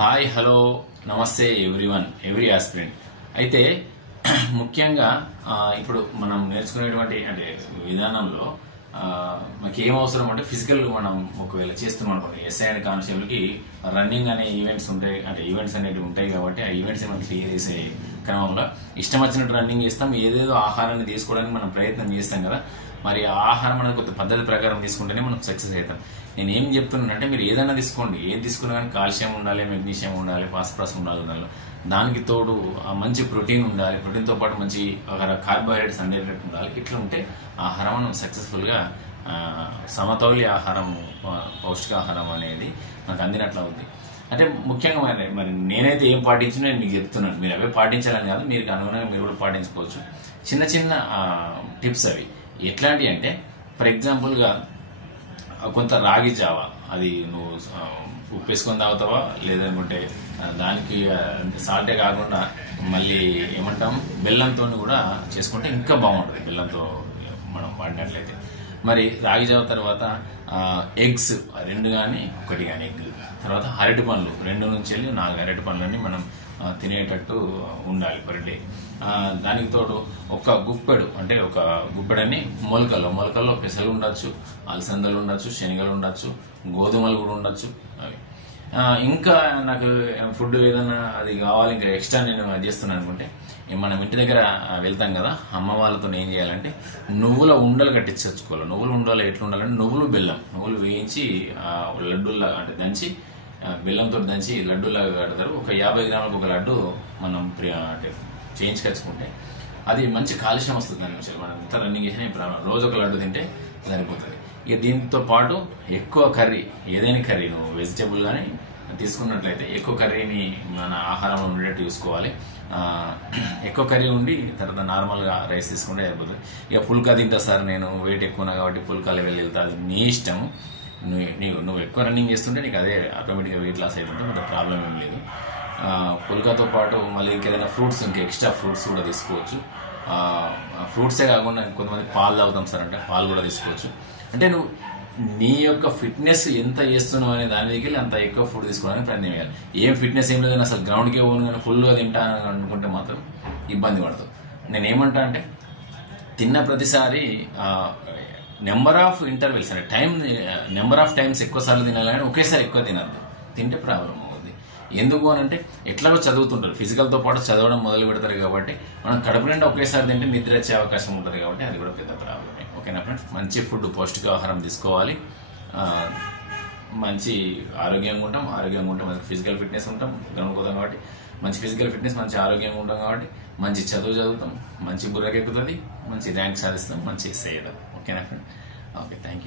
Hi hello నమస్తే everyone every aspirant. అయితే ముఖ్యంగా ఇప్పుడు మనం నేర్చుకునేటువంటి అంటే విధానంలో మనకి ఏం అవసరం అంటే ఫిజికల్ మనం ఒకవేళ చేస్తున్నాం అనుకోండి, ఎస్ఐ అండ్ కానిస్టేబుల్కి రన్నింగ్ అనే ఈవెంట్స్ ఉంటాయి, అంటే ఈవెంట్స్ అనేవి ఉంటాయి కాబట్టి ఆ ఈవెంట్స్ మనం క్లియర్ చేసే క్రమంలో ఇష్టం వచ్చినట్టు రన్నింగ్ చేస్తాం, ఏదేదో ఆహారాన్ని తీసుకోవడానికి మనం ప్రయత్నం చేస్తాం కదా. మరి ఆ ఆహారం అనేది కొంత పద్ధతి ప్రకారం తీసుకుంటేనే మనం సక్సెస్ అవుతాం. నేను ఏం చెప్తున్నానంటే మీరు ఏదైనా తీసుకోండి, ఏది తీసుకున్నా కానీ కాల్షియం ఉండాలి, మెగ్నీషియం ఉండాలి, ఫాస్ఫరస్ ఉండాలి, దానికి తోడు మంచి ప్రోటీన్ ఉండాలి, ప్రోటీన్తో పాటు మంచి కార్బోహైడ్రేట్స్ అందేటట్టు ఉండాలి. ఇట్లా ఉంటే ఆహారం మనం సక్సెస్ఫుల్గా సమతౌల్య ఆహారం, పౌష్టికాహారం అనేది మనకు అందినట్లు అవుతుంది. అంటే ముఖ్యంగా మరి నేనైతే ఏం పాటించినా నేను మీకు చెప్తున్నాను, మీరు అవే పాటించాలని కాదు, మీరు అనుగుణంగా మీరు కూడా పాటించుకోవచ్చు. చిన్న చిన్న టిప్స్ అవి ఎట్లాంటివి అంటే, ఫర్ ఎగ్జాంపుల్గా కొంత రాగి జావా, అది నువ్వు ఉప్పు వేసుకొని తాగుతావా, లేదనుకుంటే దానికి సాల్టే కాకుండా మళ్ళీ ఏమంటాం బెల్లంతో కూడా చేసుకుంటే ఇంకా బాగుంటుంది, బెల్లంతో మనం వాడినట్లయితే. మరి రాగి జావ తర్వాత ఎగ్స్ 2 కానీ 1 కానీ ఎగ్, తర్వాత అరటి పండ్లు 2 నుంచి వెళ్ళి 4 అరటి పండ్లని మనం తినేటట్టు ఉండాలి పర్ డే. దానికి తోడు ఒక గుప్పెడు, అంటే ఒక గుప్పెడని మొలకల్లో పెసలు ఉండొచ్చు, అలసందలు ఉండొచ్చు, శనగలు ఉండొచ్చు, గోధుమలు కూడా ఉండొచ్చు. అవి ఇంకా నాకు ఫుడ్ ఏదైనా అది కావాలి, ఇంకా ఎక్స్ట్రా నేను అది చేస్తున్నాను అనుకుంటే, మనం ఇంటి దగ్గర వెళ్తాం కదా, అమ్మ వాళ్ళతో ఏం చేయాలంటే నువ్వుల ఉండలు కట్టించుకోవాలి. నువ్వుల ఉండలు ఎట్లా ఉండాలంటే నువ్వులు వేయించి లడ్డూల్లా అంటే దంచి, బెల్లంతో దంచి లడ్డూలాగా కడతారు. ఒక 50 గ్రాములకు ఒక లడ్డు మనం అంటే చేయించుకొచ్చుకుంటే అది మంచి కాలుష్యం వస్తుంది. దాని నుంచి మనం ఎంత రన్నింగ్ చేసినా రోజు ఒక లడ్డు తింటే సరిపోతుంది. ఇక దీంతో పాటు ఎక్కువ కర్రీ, ఏదైనా కర్రీ నువ్వు వెజిటేబుల్ కానీ తీసుకున్నట్లయితే ఎక్కువ కర్రీని మన ఆహారంలో ఉండేటట్టు చూసుకోవాలి. ఎక్కువ కర్రీ ఉండి తర్వాత నార్మల్గా రైస్ తీసుకుంటే సరిపోతుంది. ఇక పుల్కా తింటా సార్, నేను వెయిట్ ఎక్కువ కాబట్టి పుల్కా లెవెల్ వెళ్తా, అది నీ ఇష్టము. నువ్వు ఎక్కువ రన్నింగ్ చేస్తుంటే నీకు అదే ఆటోమేటిక్గా వెయిట్ లాస్ అవుతుంటే పెద్ద ప్రాబ్లం ఏం లేదు. పుల్కాతో పాటు మళ్ళీ ఇంకేదైనా ఫ్రూట్స్, ఇంకా ఎక్స్ట్రా ఫ్రూట్స్ కూడా తీసుకోవచ్చు. ఫ్రూట్సే కాకుండా కొంతమంది పాలు తాగుతాం సార్ అంటే పాలు కూడా తీసుకోవచ్చు. అంటే నువ్వు నీ యొక్క ఫిట్నెస్ ఎంత చేస్తున్నావు అనే దాని దగ్గర అంత ఎక్కువ ఫుడ్ తీసుకోవడానికి ప్రయత్నం చేయాలి. ఏం ఫిట్నెస్ ఏం లేదని అసలు గ్రౌండ్కే పోను కానీ ఫుల్గా తింటాను అనుకుంటే మాత్రం ఇబ్బంది పడతావు. నేనేమంటా అంటే తిన్న ప్రతిసారి నెంబర్ ఆఫ్ ఇంటర్వెల్స్ అంటే నెంబర్ ఆఫ్ టైమ్స్ ఎక్కువ సార్లు తినాలి, కానీ ఒకేసారి ఎక్కువ తినద్దు. తింటే ప్రాబ్లం అవుతుంది. ఎందుకు అని అంటే ఎట్లాగో చదువుతుంటారు, ఫిజికల్తో పాటు చదవడం మొదలు పెడతారు కాబట్టి మనం కడుపు నిండా ఒకేసారి తింటే నిద్ర వచ్చే అవకాశం ఉంటుంది కాబట్టి అది కూడా పెద్ద ప్రాబ్లమే. ఓకేనా ఫ్రెండ్స్, మంచి ఫుడ్, పౌష్టికాహారం తీసుకోవాలి. మంచి ఆరోగ్యంగా ఉంటాం, ఆరోగ్యంగా ఉంటే మంచి ఫిజికల్ ఫిట్నెస్ ఉంటాం, గ్రౌండ్ పోతాం కాబట్టి మంచి ఫిజికల్ ఫిట్నెస్, మంచి ఆరోగ్యంగా ఉంటాం కాబట్టి మంచి చదువుతాం, మంచి బుర్రకెక్కుతుంది, మంచి ర్యాంక్ సాధిస్తాం, మంచి ఎస్ఐ అవుతాం. ఓకేనా ఫ్రెండ్? Okay, thank you.